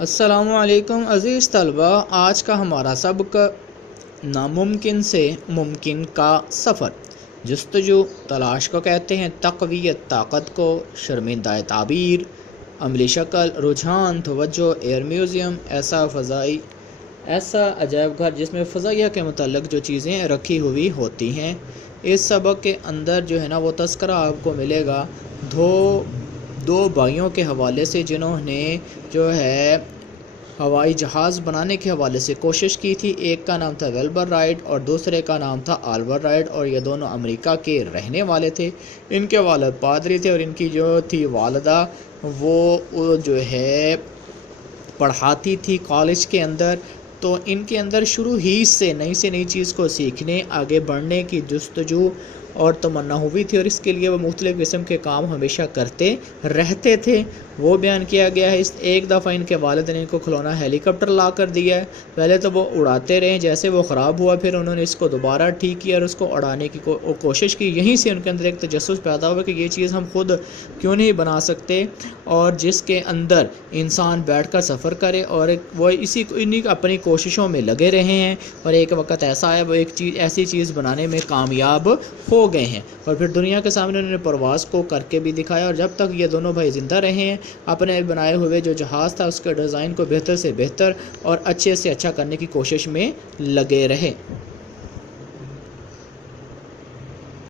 السلام علیکم عزیز طلبہ، آج کا ہمارا سبق ناممکن سے ممکن کا سفر۔ جستجو تلاش کو کہتے ہیں، تقویت طاقت کو، شرمندہ تعبیر عملی شکل، رجحان توجہ، ایئر میوزیم ایسا عجائب گھر جس میں فضائیہ کے متعلق جو چیزیں رکھی ہوئی ہوتی ہیں۔ اس سبق کے اندر جو ہے نا وہ تذکرہ آپ کو ملے گا دو بھائیوں کے حوالے سے جنہوں نے جو ہے ہوائی جہاز بنانے کے حوالے سے کوشش کی تھی۔ ایک کا نام تھا ویلبر رائٹ اور دوسرے کا نام تھا آلبر رائٹ، اور یہ دونوں امریکہ کے رہنے والے تھے۔ ان کے والد پادری تھے اور ان کی جو تھی والدہ وہ جو ہے پڑھاتی تھی کالج کے اندر۔ تو ان کے اندر شروع ہی سے نئی چیز کو سیکھنے، آگے بڑھنے کی جستجو اور تمنا ہوئی تھی، اور اس کے لیے وہ مختلف قسم کے کام ہمیشہ کرتے رہتے تھے۔ وہ بیان کیا گیا ہے۔ ایک دفعہ ان کے والد نے ان کو کھلونا ہیلی کاپٹر لا کر دیا ہے۔ پہلے تو وہ اڑاتے رہے، جیسے وہ خراب ہوا پھر انہوں نے اس کو دوبارہ ٹھیک کیا اور اس کو اڑانے کی کوشش کی۔ یہیں سے ان کے اندر ایک تجسس پیدا ہوا کہ یہ چیز ہم خود کیوں نہیں بنا سکتے، اور جس کے اندر انسان بیٹھ کر سفر کرے، اور وہ انہی اپنی کوششوں میں لگے رہے ہیں، اور ایک وقت ایسا ہے وہ ایسی چیز بنانے میں کامیاب ہو گئے ہیں، اور پھر دنیا کے سامنے انہوں نے پرواز کو کر کے بھی دکھایا۔ اور جب تک یہ دونوں بھائی زندہ رہے ہیں، اپنے بنائے ہوئے جو جہاز تھا اس کے ڈیزائن کو بہتر سے بہتر اور اچھے سے اچھا کرنے کی کوشش میں لگے رہے۔